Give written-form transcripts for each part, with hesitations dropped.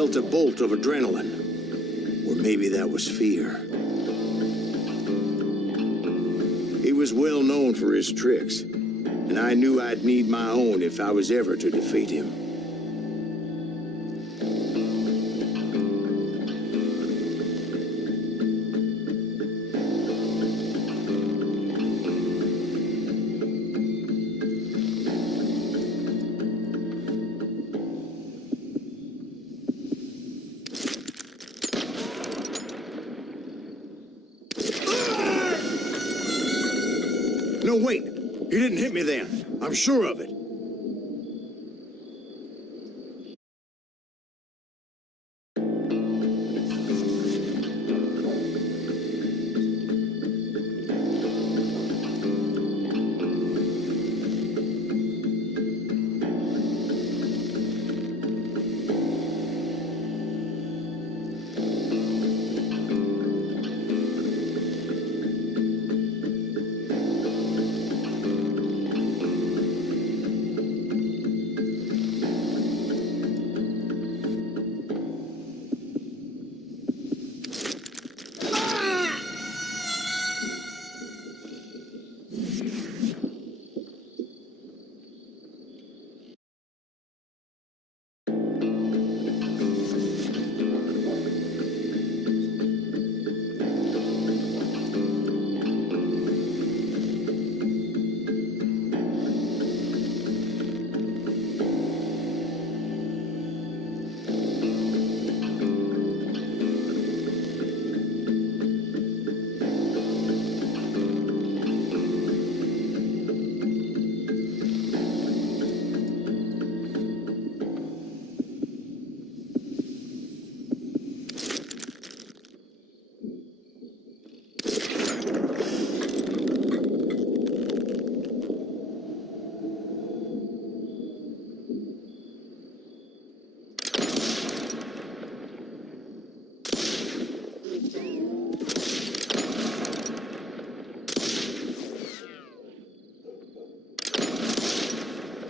felt a bolt of adrenaline. Or maybe that was fear. He was well known for his tricks, and I knew I'd need my own if I was ever to defeat him. No, wait! He didn't hit me then. I'm sure of it.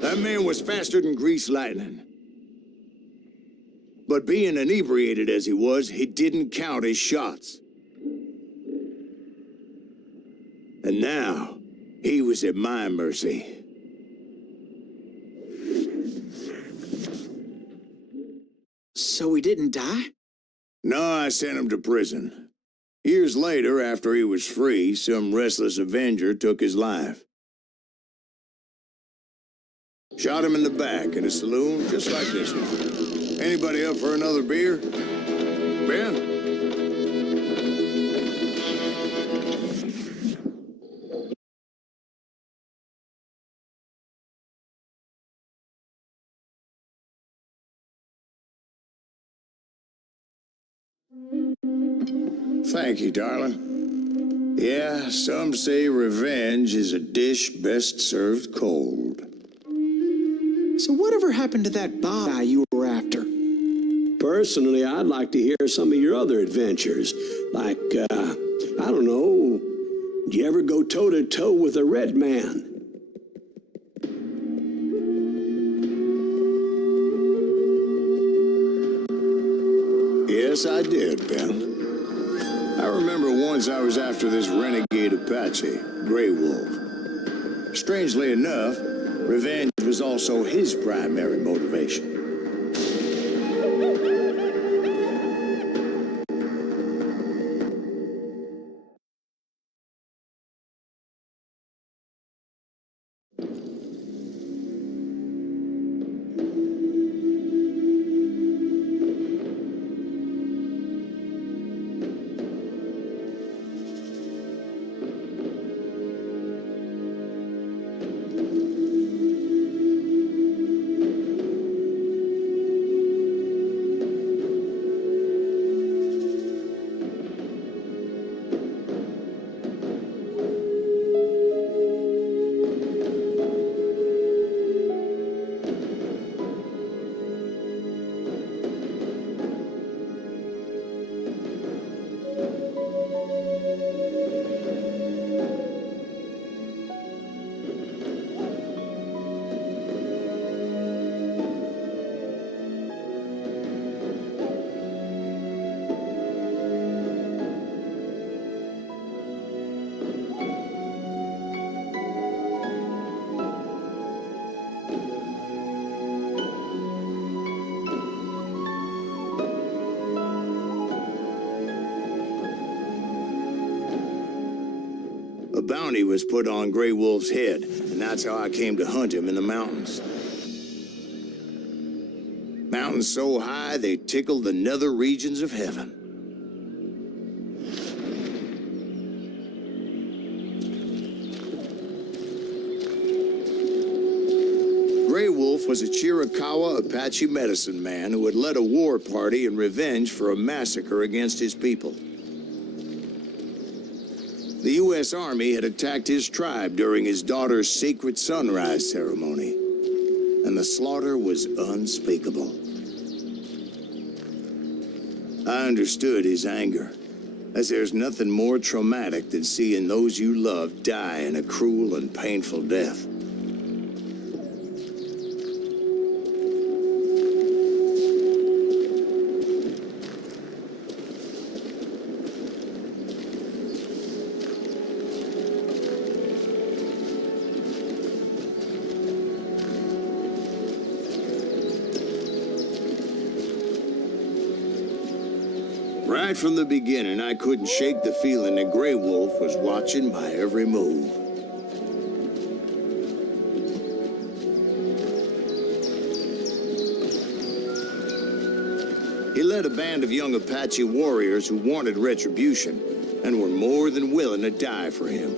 That man was faster than greased lightning. But being inebriated as he was, he didn't count his shots. And now, he was at my mercy. So he didn't die? No, I sent him to prison. Years later, after he was free, some restless avenger took his life. Shot him in the back in a saloon just like this one. Anybody up for another beer? Ben? Thank you, darling. Yeah, some say revenge is a dish best served cold. So whatever happened to that guy you were after? Personally, I'd like to hear some of your other adventures. Like, I don't know, did you ever go toe-to-toe with a red man? Yes, I did, Ben. I remember once I was after this renegade Apache, Grey Wolf. Strangely enough, revenge was also his primary motivation. was put on Grey Wolf's head, and that's how I came to hunt him in the mountains. Mountains so high they tickle the nether regions of heaven. Grey Wolf was a Chiricahua Apache medicine man who had led a war party in revenge for a massacre against his people. The U.S. Army had attacked his tribe during his daughter's sacred sunrise ceremony, and the slaughter was unspeakable. I understood his anger, as there's nothing more traumatic than seeing those you love die in a cruel and painful death. Right from the beginning, I couldn't shake the feeling that Grey Wolf was watching my every move. He led a band of young Apache warriors who wanted retribution and were more than willing to die for him.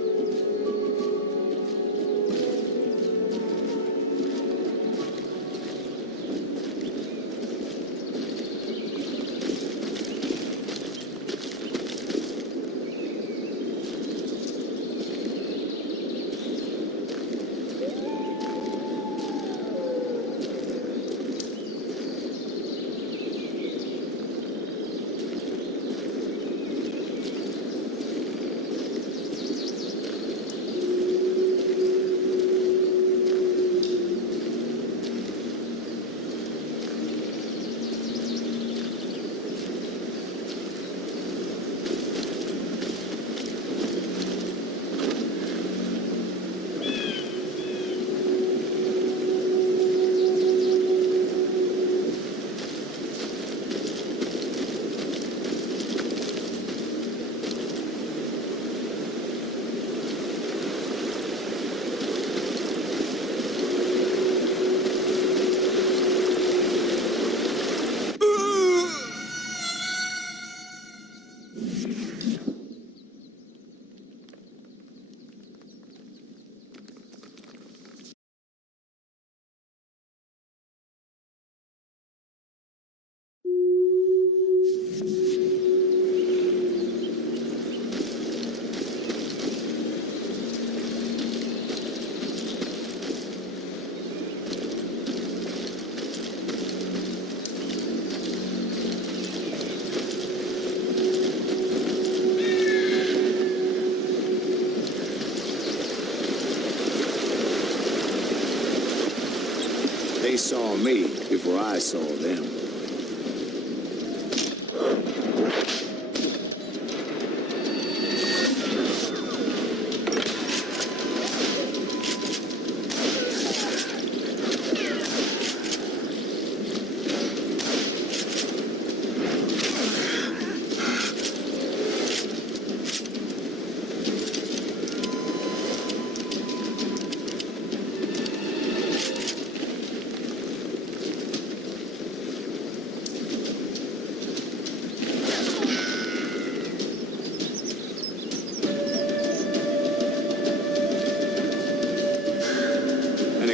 They saw me before I saw them.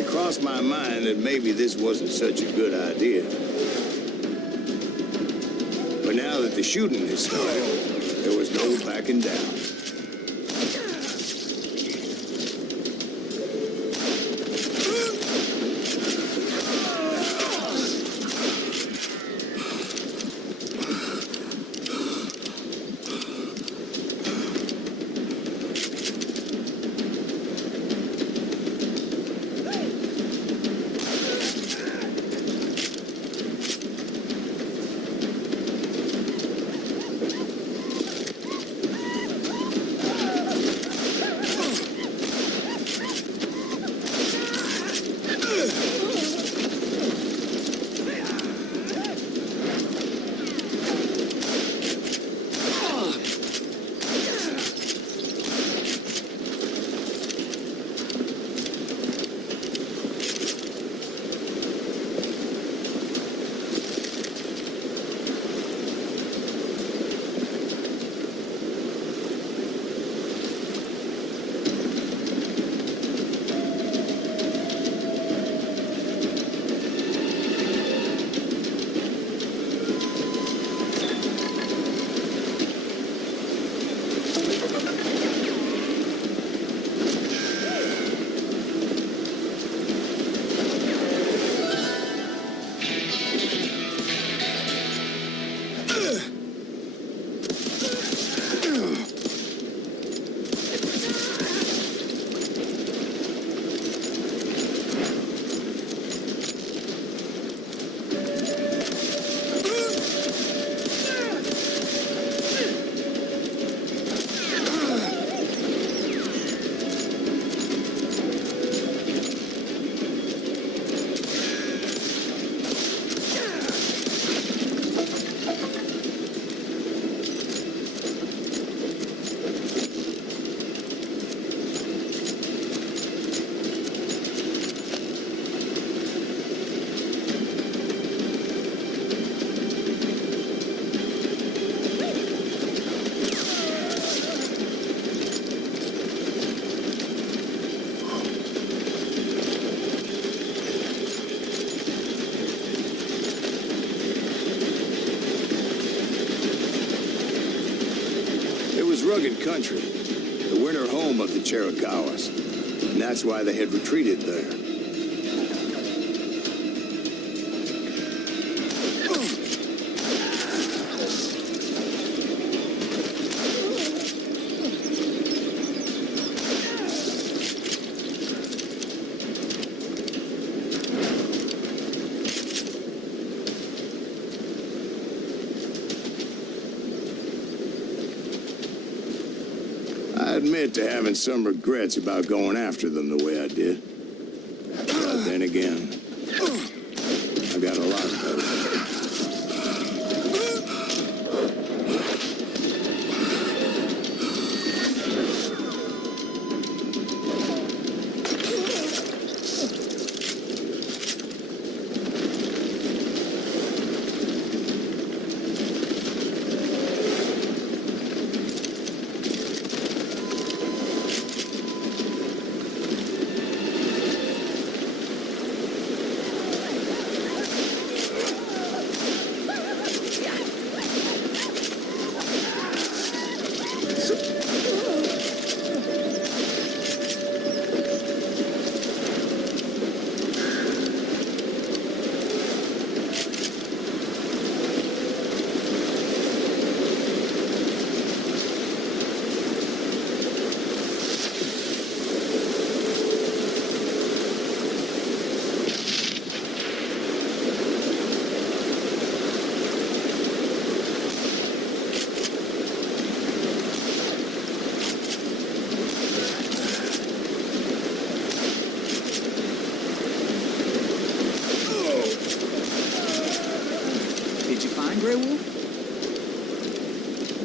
Crossed my mind that maybe this wasn't such a good idea. But now that the shooting had started, there was no backing down. rugged country, the winter home of the Chiricahuas. And that's why they had retreated there. I admit to having some regrets about going after them the way I did. But then again, I got a lot of those.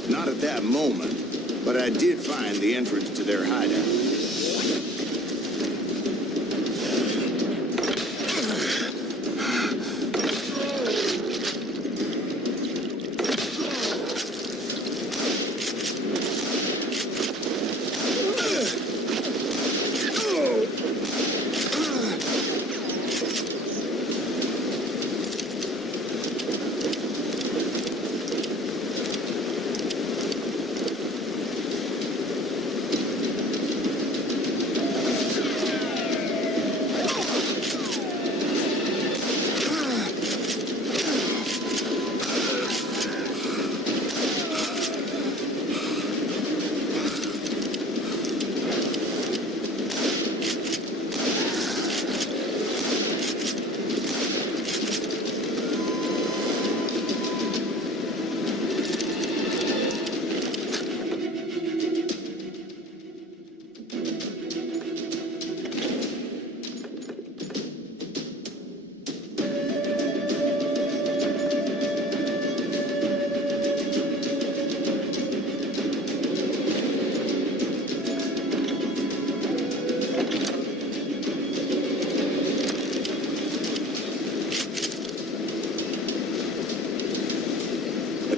Not at that moment, but I did find the entrance to their hideout.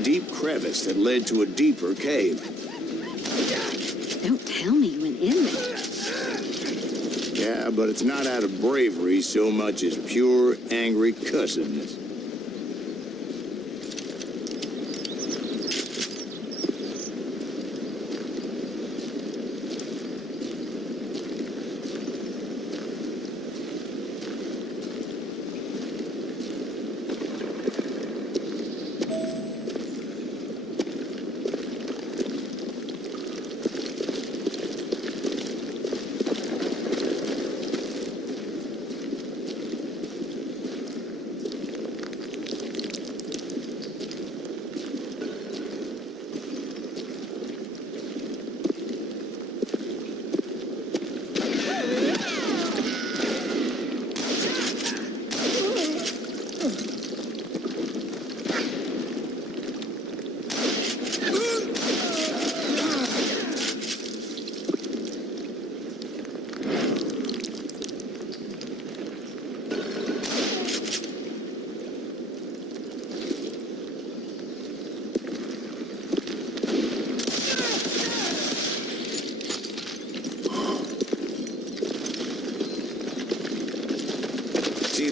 Deep crevice that led to a deeper cave. Don't tell me you went in there. Yeah, but it's not out of bravery so much as pure, angry cussedness.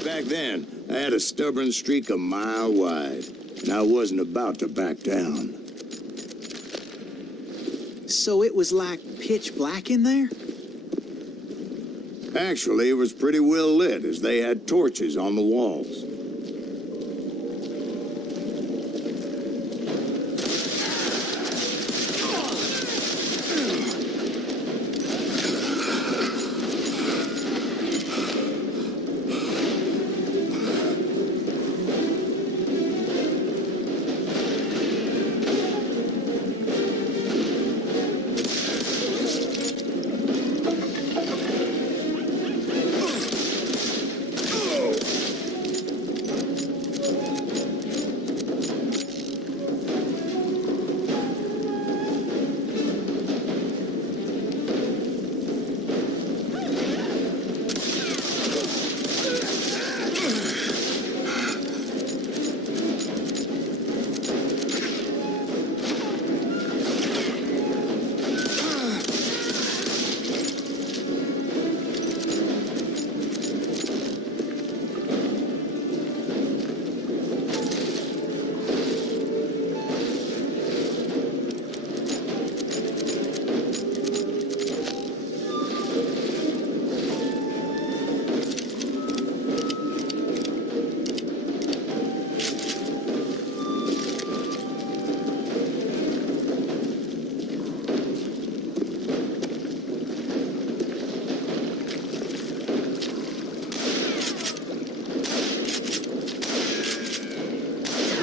Back then, I had a stubborn streak a mile wide, and I wasn't about to back down. So it was like pitch black in there? Actually, it was pretty well lit as they had torches on the walls.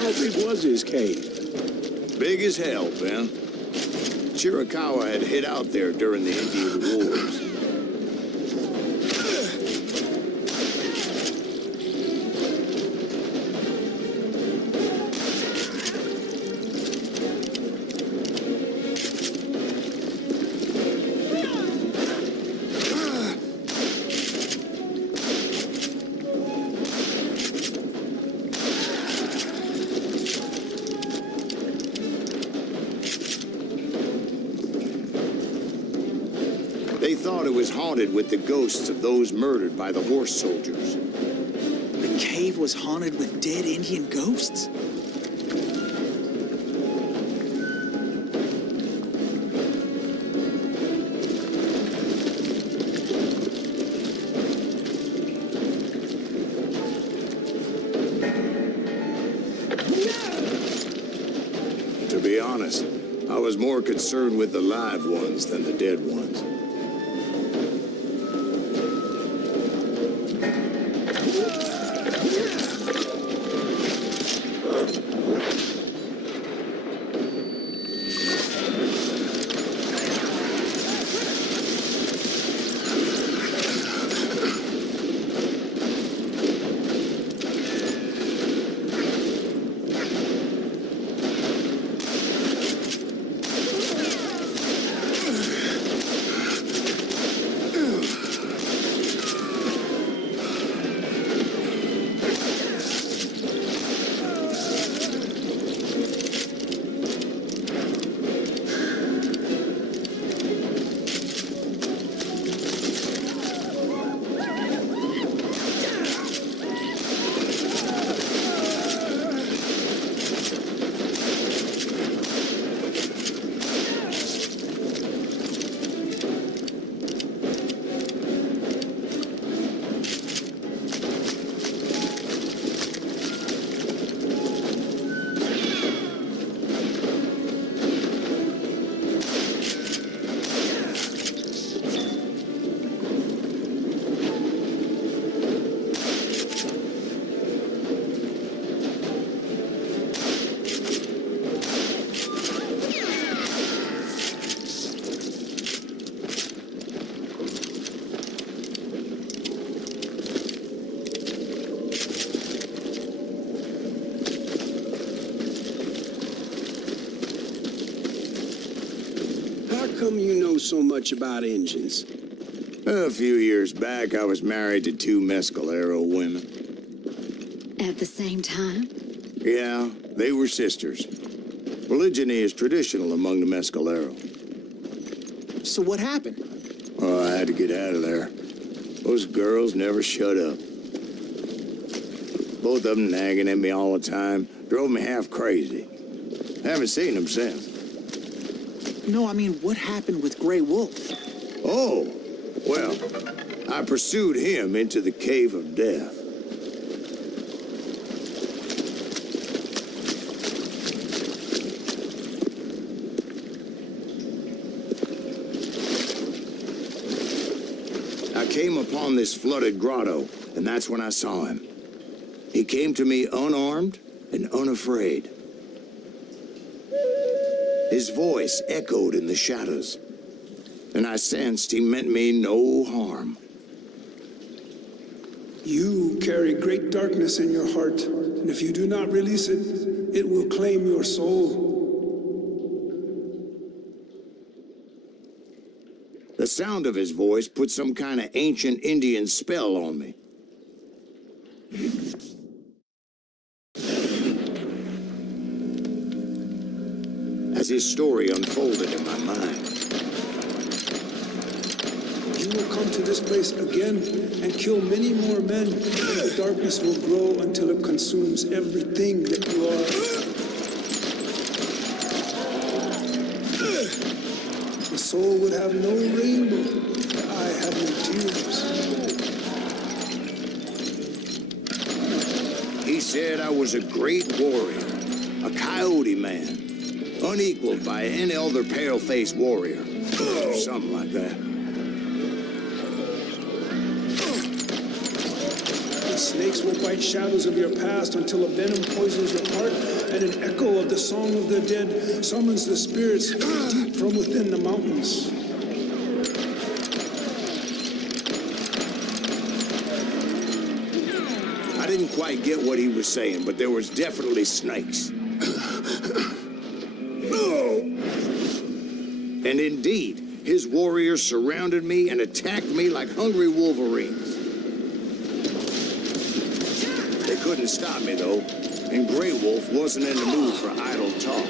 How big was his cave? Big as hell, Ben. Chiricahua had hid out there during the Indian Wars. They thought it was haunted with the ghosts of those murdered by the horse soldiers. The cave was haunted with dead Indian ghosts? To be honest, I was more concerned with the live ones than the dead ones. How come you know so much about engines? A few years back, I was married to two Mescalero women. At the same time? Yeah, they were sisters. Polygyny is traditional among the Mescalero. So what happened? Oh, I had to get out of there. Those girls never shut up. Both of them nagging at me all the time. Drove me half crazy. Haven't seen them since. No, I mean, what happened with Grey Wolf? Oh, well, I pursued him into the Cave of Death. I came upon this flooded grotto, and that's when I saw him. He came to me unarmed and unafraid. His voice echoed in the shadows, and I sensed he meant me no harm. You carry great darkness in your heart, and if you do not release it, it will claim your soul. The sound of his voice put some kind of ancient Indian spell on me. As his story unfolded in my mind, You will come to this place again and kill many more men, and the darkness will grow until it consumes everything that you are. The soul would have no rainbow, the eye have no tears. he said I was a great warrior, a coyote man, unequaled by any other pale-faced warrior, or something like that. The snakes will bite shadows of your past until a venom poisons your heart, and an echo of the song of the dead summons the spirits deep from within the mountains. I didn't quite get what he was saying, but there was definitely snakes. And indeed, his warriors surrounded me and attacked me like hungry wolverines. They couldn't stop me, though, and Grey Wolf wasn't in the mood for idle talk.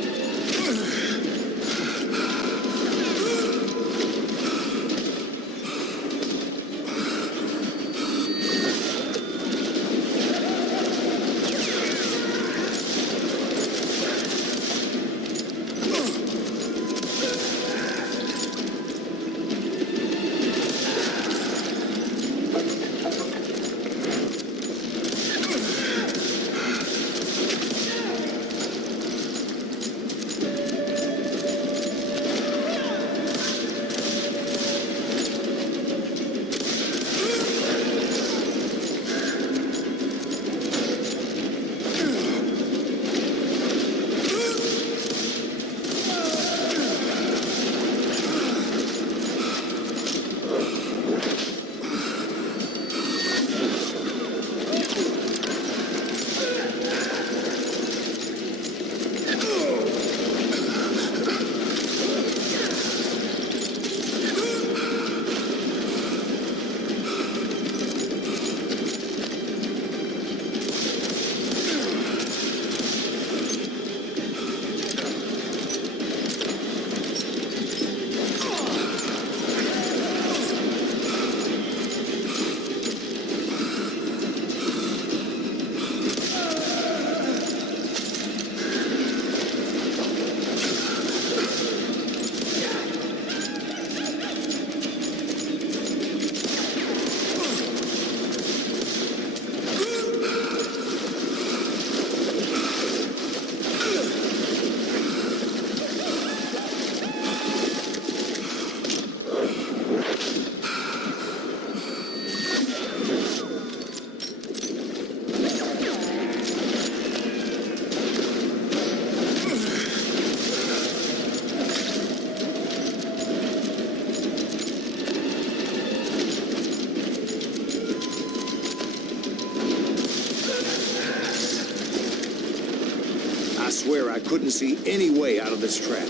I swear I couldn't see any way out of this trap.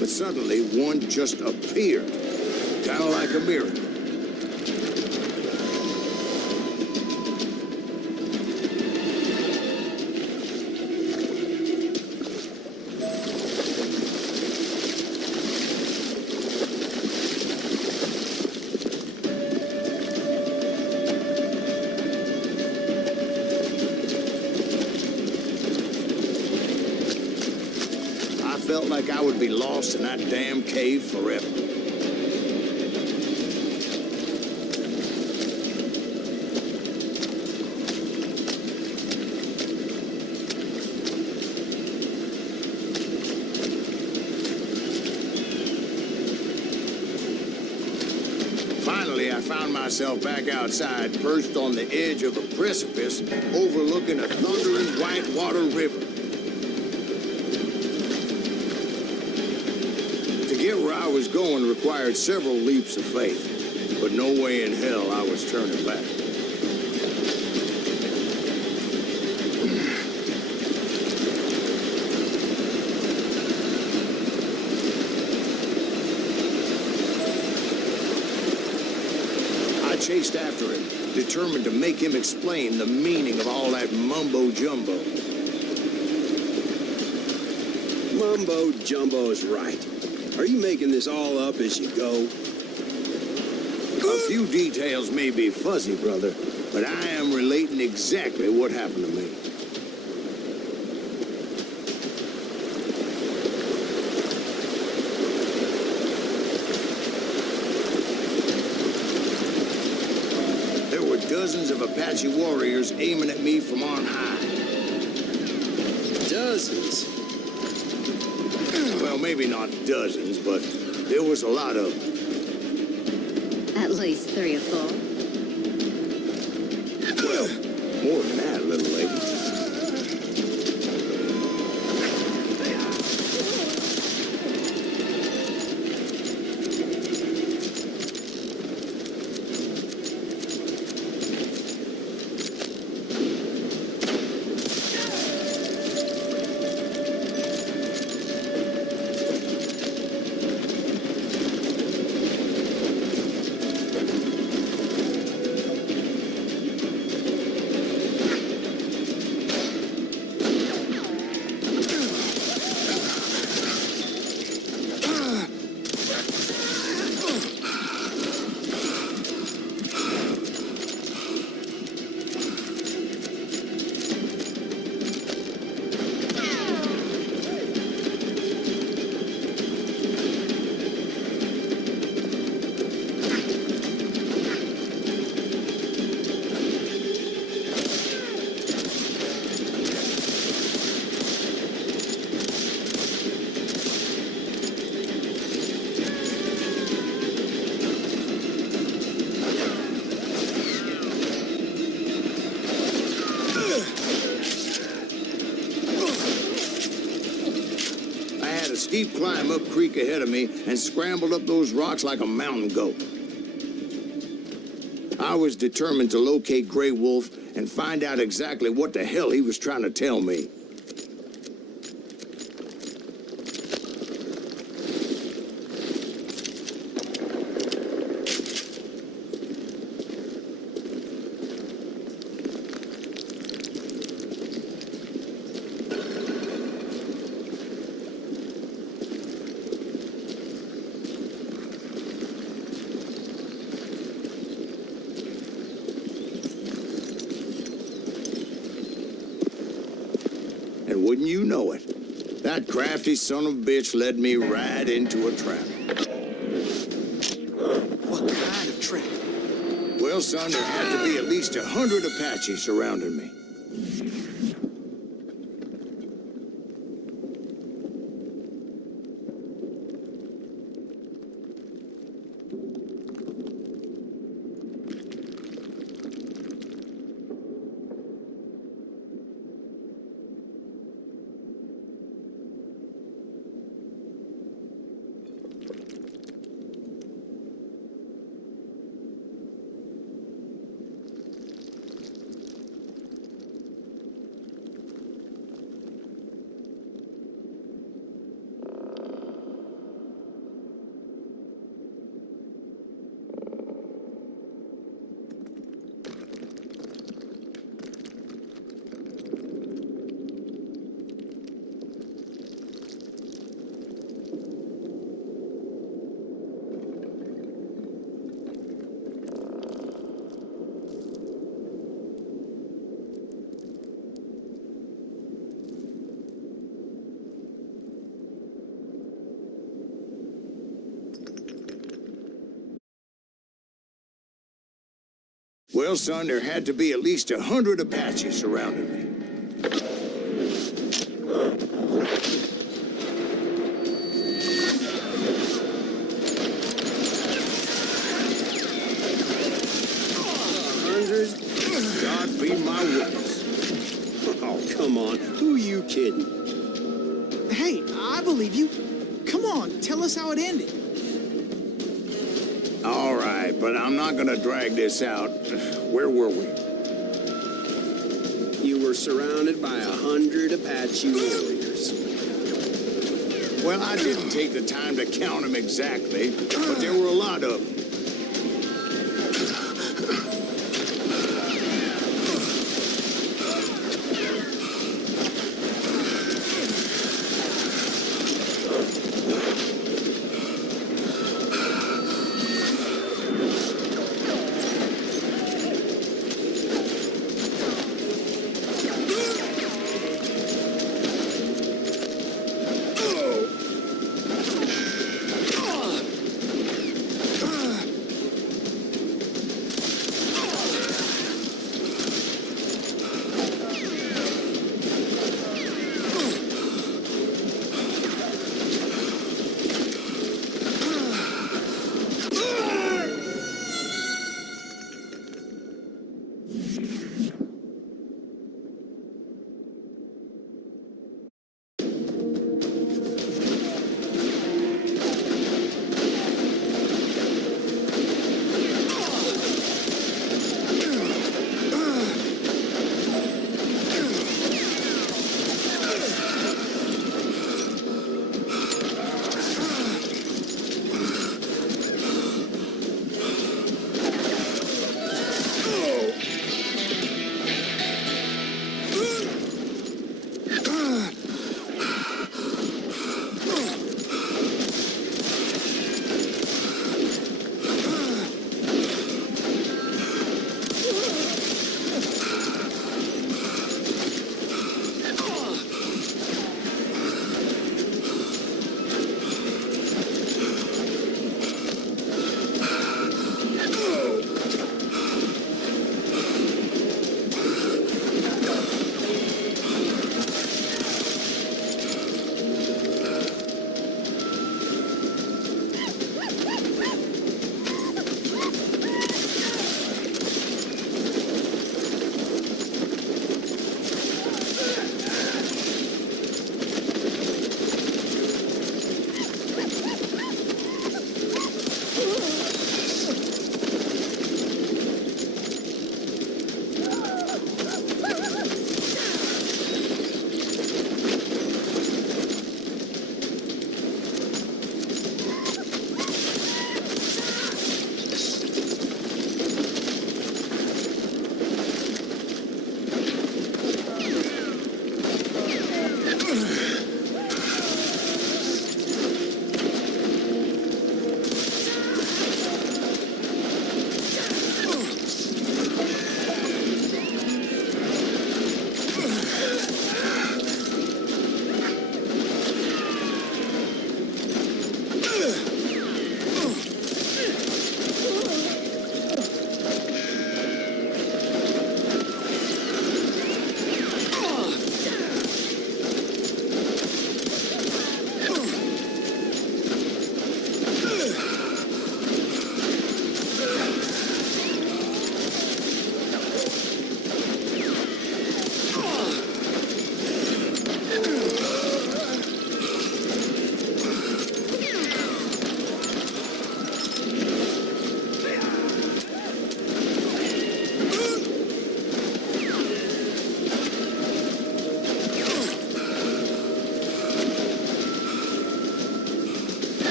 But suddenly, one just appeared, kind of like a miracle. like I would be lost in that damn cave forever. Finally, I found myself back outside, perched on the edge of a precipice, overlooking a thundering whitewater river. To get where I was going required several leaps of faith, but no way in hell I was turning back. I chased after him, determined to make him explain the meaning of all that mumbo-jumbo. Mumbo-jumbo's right. Are you making this all up as you go? A few details may be fuzzy, brother, but I am relating exactly what happened to me. There were dozens of Apache warriors aiming at me from on high. Dozens? Well, maybe not dozens, but there was a lot of them. At least 3 or 4. Well, more than that, little lady. Steep climb up creek ahead of me and scrambled up those rocks like a mountain goat. I was determined to locate Grey Wolf and find out exactly what the hell he was trying to tell me. And wouldn't you know it, that crafty son of a bitch led me right into a trap. What kind of trap? Well, son, there had to be at least 100 Apaches surrounding me. Well, son, there had to be at least 100 Apaches surrounding me. God be my witness. Oh, come on. Who are you kidding? Hey, I believe you. Come on, tell us how it ended. All right, but I'm not gonna drag this out. Where were we? You were surrounded by 100 Apache warriors. Well, I didn't take the time to count them exactly, but there were a lot of them.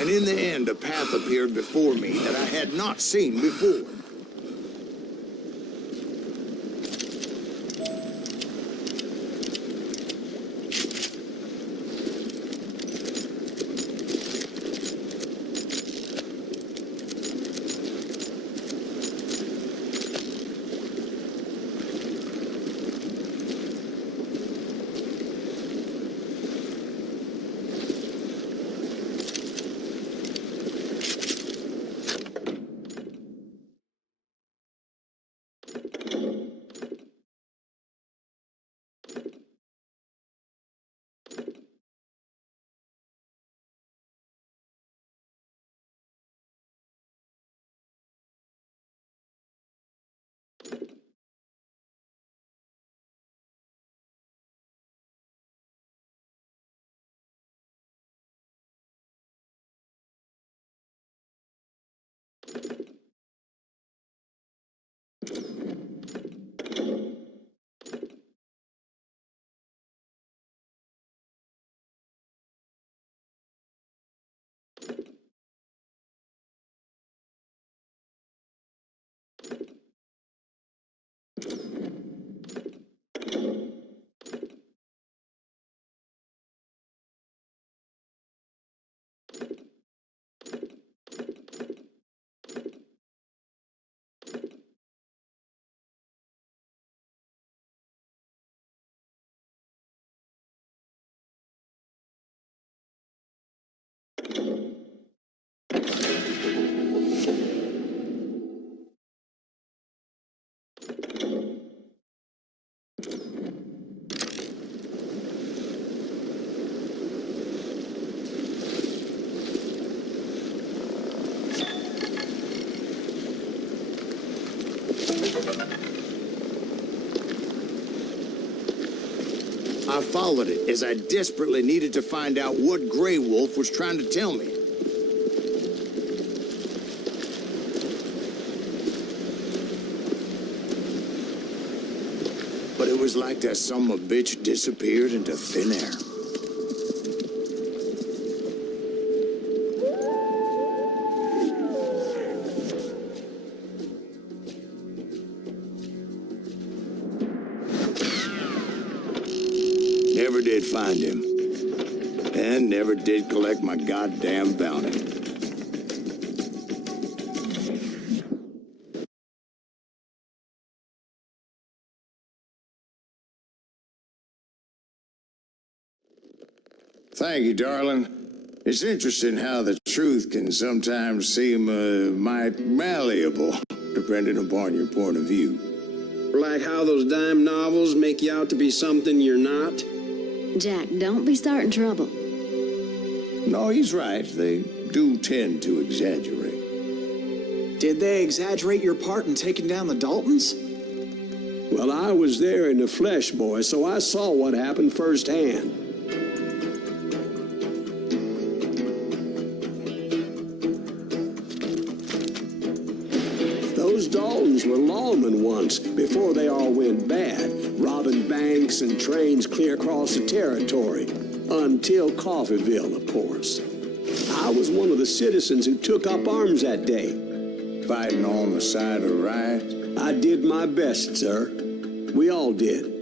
And in the end, a path appeared before me that I had not seen before. I followed it as I desperately needed to find out what Grey Wolf was trying to tell me. But it was like that son of a bitch disappeared into thin air. Never did find him. And never did collect my goddamn bounty. Thank you, darling. It's interesting how the truth can sometimes seem might malleable, depending upon your point of view. Like how those dime novels make you out to be something you're not? Jack, don't be starting trouble. No, he's right. They do tend to exaggerate. Did they exaggerate your part in taking down the Daltons? Well, I was there in the flesh, boy, so I saw what happened firsthand. Those Daltons were lawmen once, before they all went bad, robbing banks and trains clear across the territory, until Coffeeville, of course. I was one of the citizens who took up arms that day. Fighting on the side of right? I did my best, sir. We all did.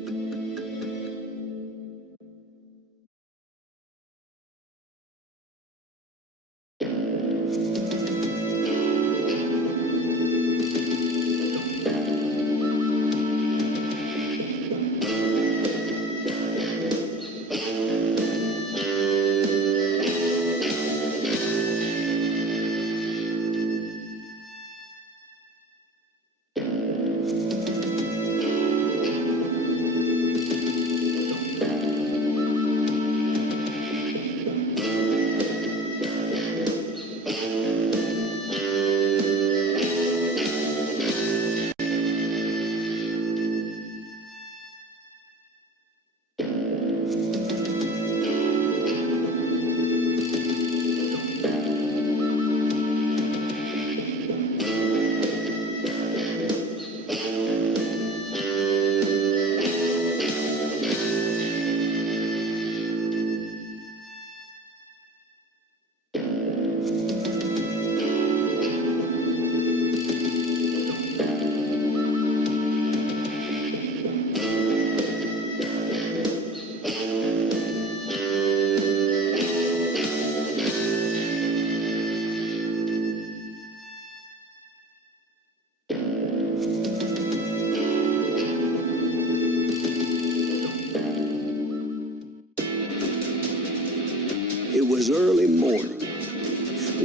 It was early morning.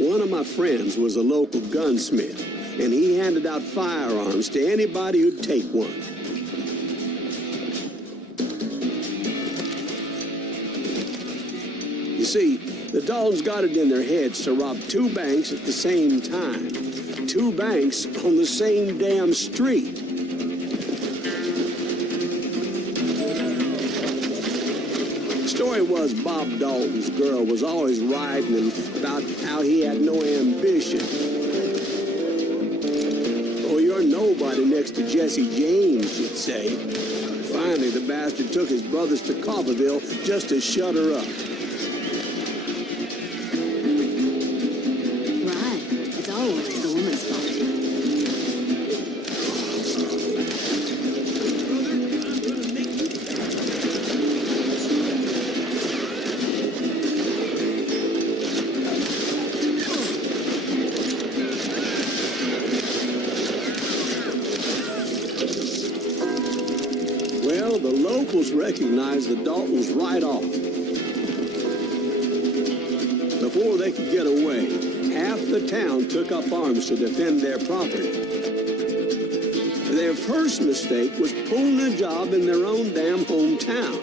One of my friends was a local gunsmith, and he handed out firearms to anybody who'd take one. You see, the Daltons got it in their heads to rob two banks at the same time. Two banks on the same damn street. Story was Bob Dalton's girl was always writing him about how he had no ambition. next to Jesse James, you'd say. Finally, the bastard took his brothers to Coffeyville just to shut her up. Right. It's always the woman's fault. Well, the locals recognized the Daltons right off. Before they could get away, half the town took up arms to defend their property. Their first mistake was pulling a job in their own damn hometown.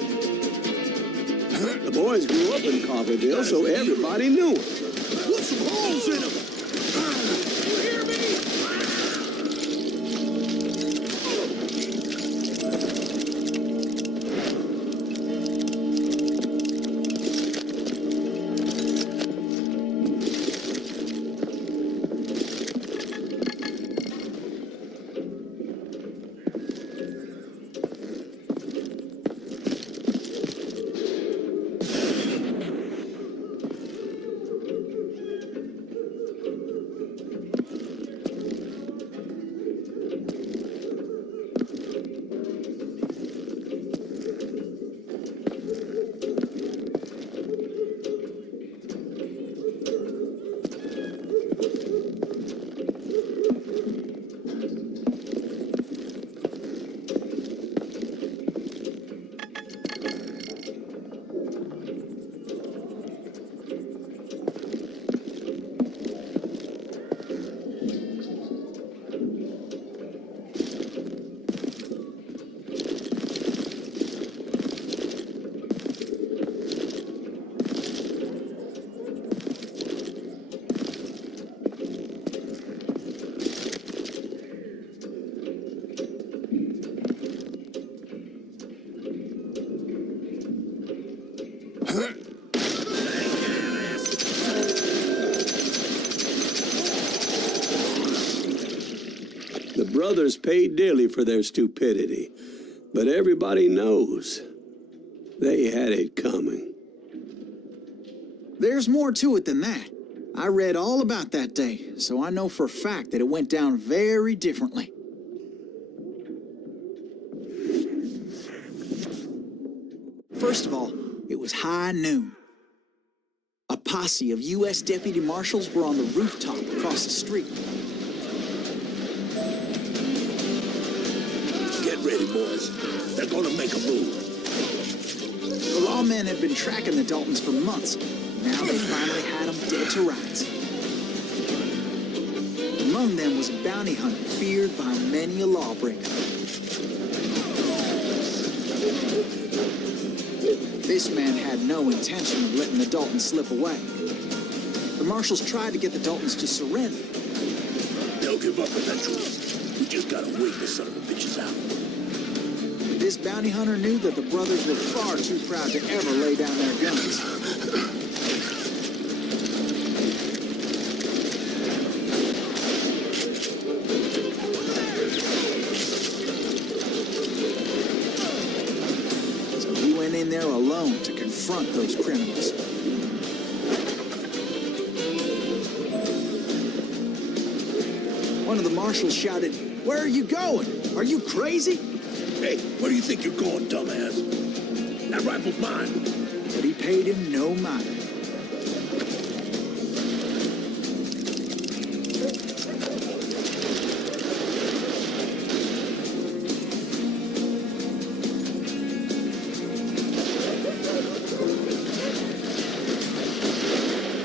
The boys grew up in Coffeyville, so everybody knew them. Put some holes in them! You hear me? The brothers paid dearly for their stupidity, but everybody knows they had it coming. There's more to it than that. I read all about that day, so I know for a fact that it went down very differently. First of all, it was high noon. A posse of U.S. deputy marshals were on the rooftop across the street. Get ready, boys. They're gonna make a move. The lawmen had been tracking the Daltons for months. Now they finally had them dead to rights. Among them was a bounty hunter feared by many a lawbreaker. This man had no intention of letting the Daltons slip away. The marshals tried to get the Daltons to surrender. They'll give up eventually. We just gotta wait the son of a bitches out. This bounty hunter knew that the brothers were far too proud to ever lay down their guns. So he went in there alone to confront those criminals. One of the marshals shouted, "Where are you going? Are you crazy?" Hey, where do you think you're going, dumbass? That rifle's mine. But he paid him no mind.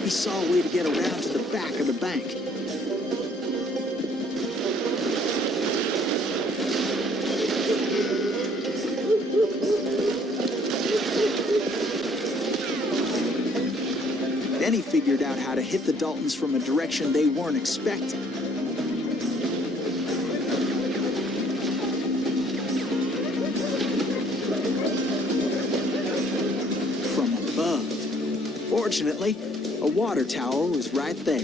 He saw a way to get around to the back of the bank. Then he figured out how to hit the Daltons from a direction they weren't expecting. From above. Fortunately, a water tower was right there.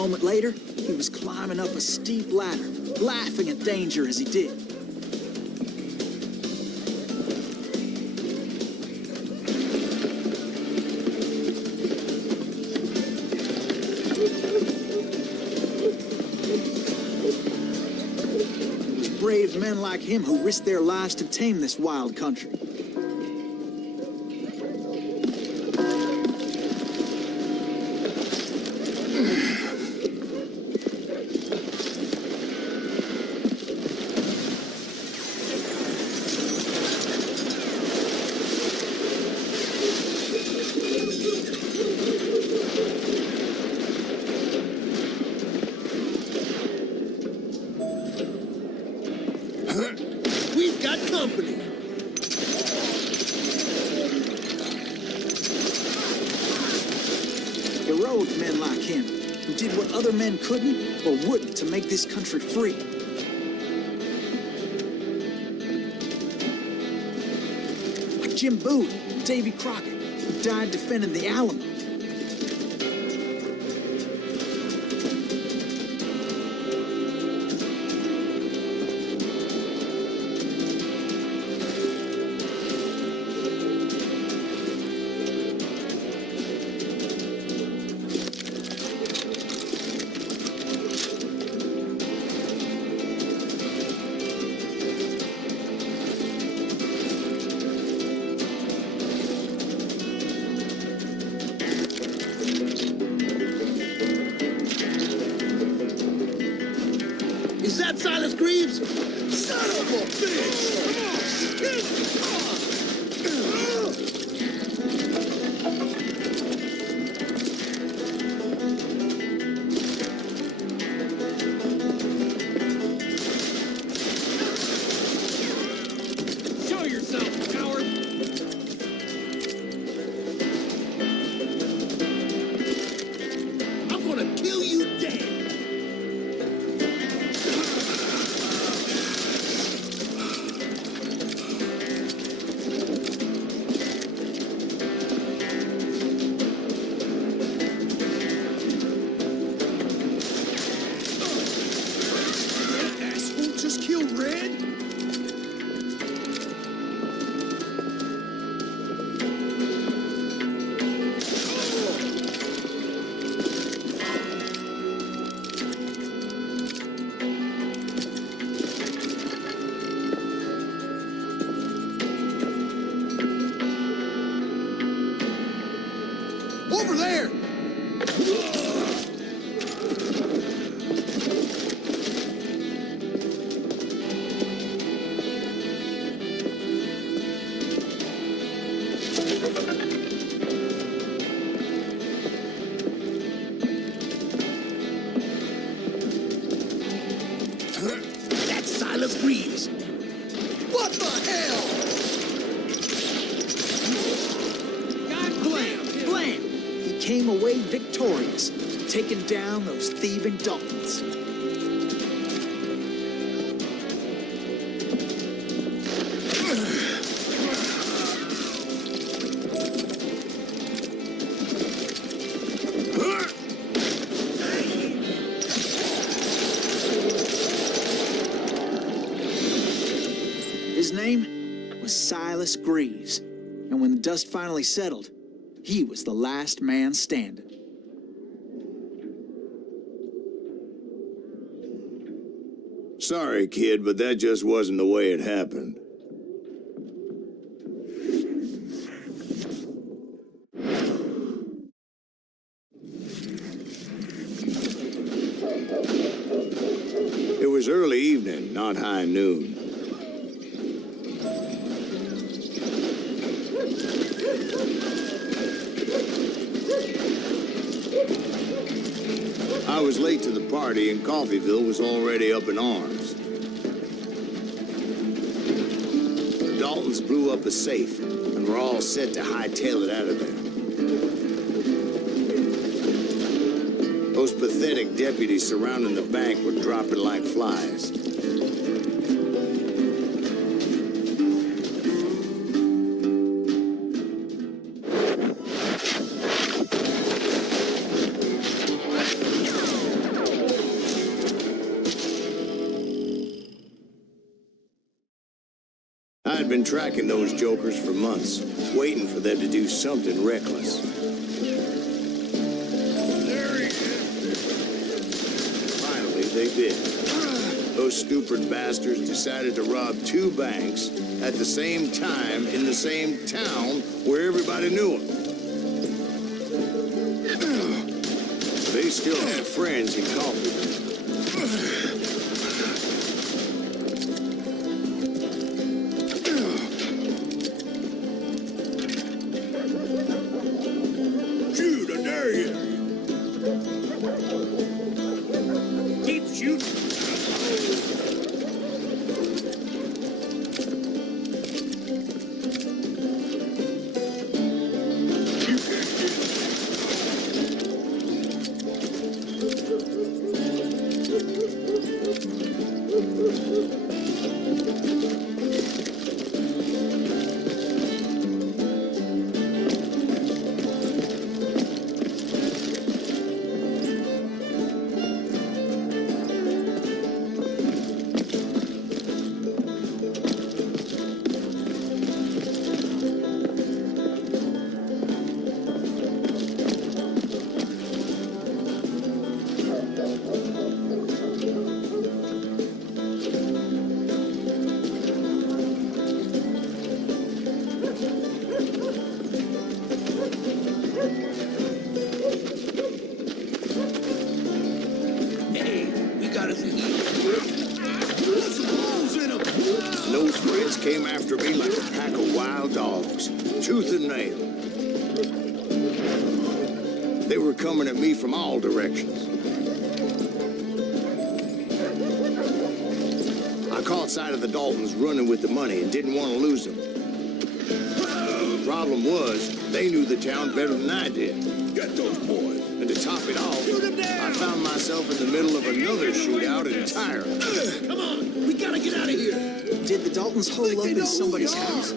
moment later, he was climbing up a steep ladder, laughing at danger as he did. It was brave men like him who risked their lives to tame this wild country. We've got company. Heroic men like him, who did what other men couldn't or wouldn't to make this country free. Like Jim Bowie and Davy Crockett, who died defending the Alamo. Is that Silas Greaves? Son of a bitch! Show yourself, coward! I'm gonna kill you dead. Asshole just killed Red? Over there! That's Silas Greaves. What the hell? Blam! Blam! He came away victorious, taking down those thieving Daltons. His name was Silas Greaves, and when the dust finally settled, he was the last man standing. Sorry, kid, but that just wasn't the way it happened. It was early evening, not high noon. I was late to the party and Coffeyville was already up in arms. The Daltons blew up a safe and were all set to hightail it out of there. Those pathetic deputies surrounding the bank were dropping like flies. been tracking those jokers for months, waiting for them to do something reckless. Finally, they did. Those stupid bastards decided to rob 2 banks at the same time in the same town where everybody knew them. They still have friends in Coffee. Shoot, I dare you. Keep shooting. Those friends came after me like a pack of wild dogs, tooth and nail. They were coming at me from all directions. I caught sight of the Daltons running with the money and didn't want to lose them. The problem was, they knew the town better than I did. Get those boys. And to top it off, I found myself in the middle of another shootout entirely. Come on, we gotta get out of here. Did the Daltons hole up in somebody's house?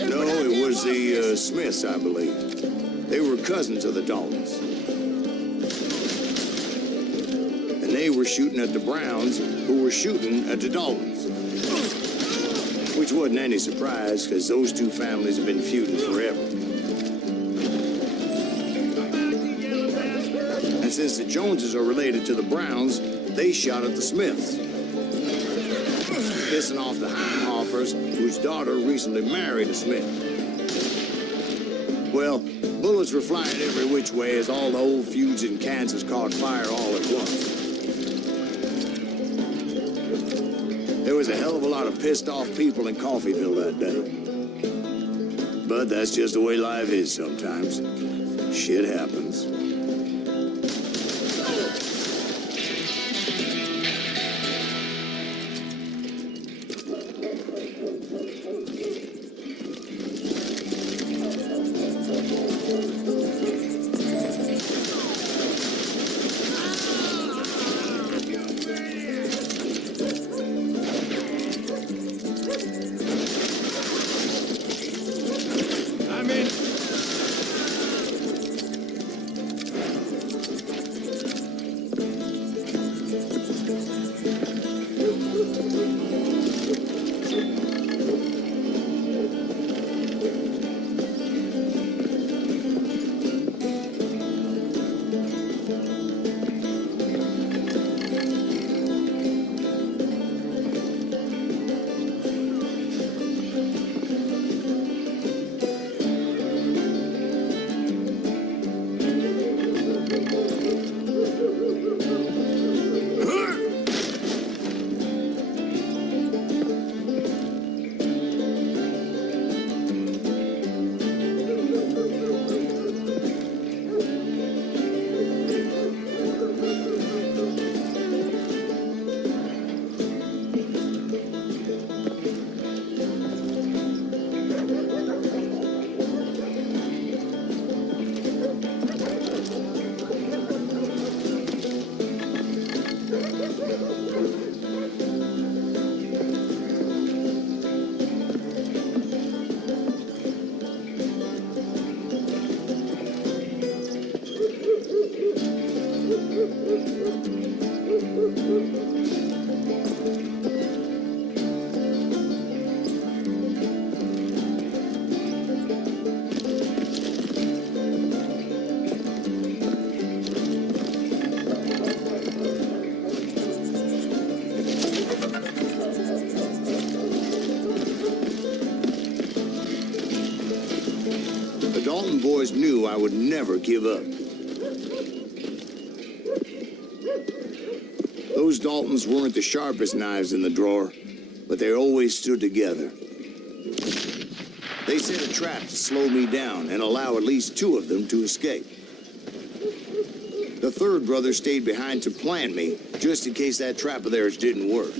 No, it was the Smiths, I believe. They were cousins of the Daltons. And they were shooting at the Browns, who were shooting at the Daltons. Which wasn't any surprise, because those 2 families have been feuding forever. And since the Joneses are related to the Browns, they shot at the Smiths, pissing off the Heimhoffers, whose daughter recently married a Smith. Well, bullets were flying every which way as all the old feuds in Kansas caught fire all at once. There was a hell of a lot of pissed off people in Coffeeville that day. But that's just the way life is sometimes. Shit happens. Dalton boys knew I would never give up. Those Daltons weren't the sharpest knives in the drawer, but they always stood together. They set a trap to slow me down and allow at least 2 of them to escape. The third brother stayed behind to plan me, just in case that trap of theirs didn't work.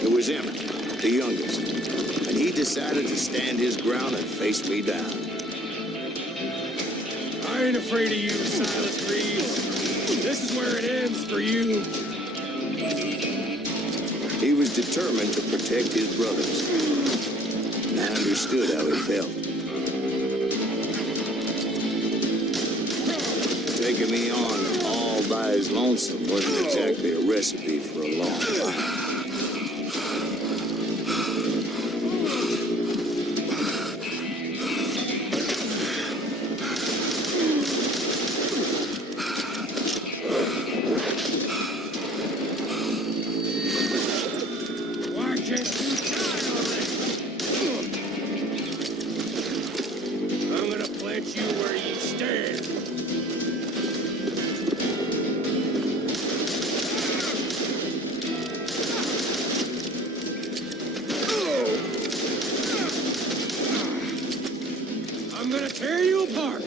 It was Emmett, the youngest, and he decided to stand his ground and face me down. I ain't afraid of you, Silas Reeves. This is where it ends for you. He was determined to protect his brothers, and I understood how he felt. Taking me on all by his lonesome wasn't exactly a recipe for a long life. I'm gonna plant you where you stand. I'm gonna tear you apart.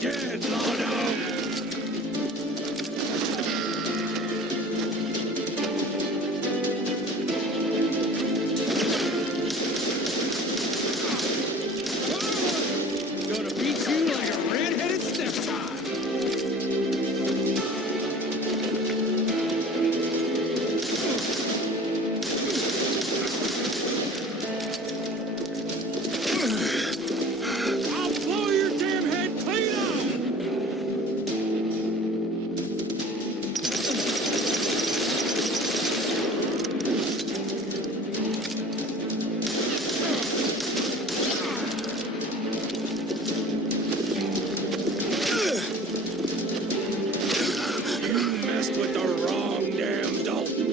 Dead, law dog. Gonna beat you like a red-headed stepchild. I'll blow your damn head clean off. You messed with the wrong damn Dalton.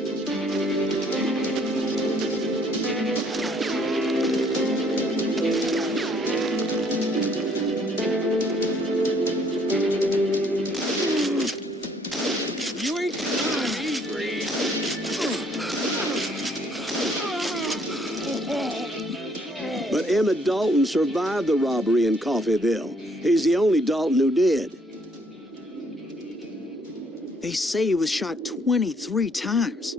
You ain't gonna me, Green. But Emmett Dalton survived the robbery in Coffeyville. He's the only Dalton who did. They say he was shot 23 times.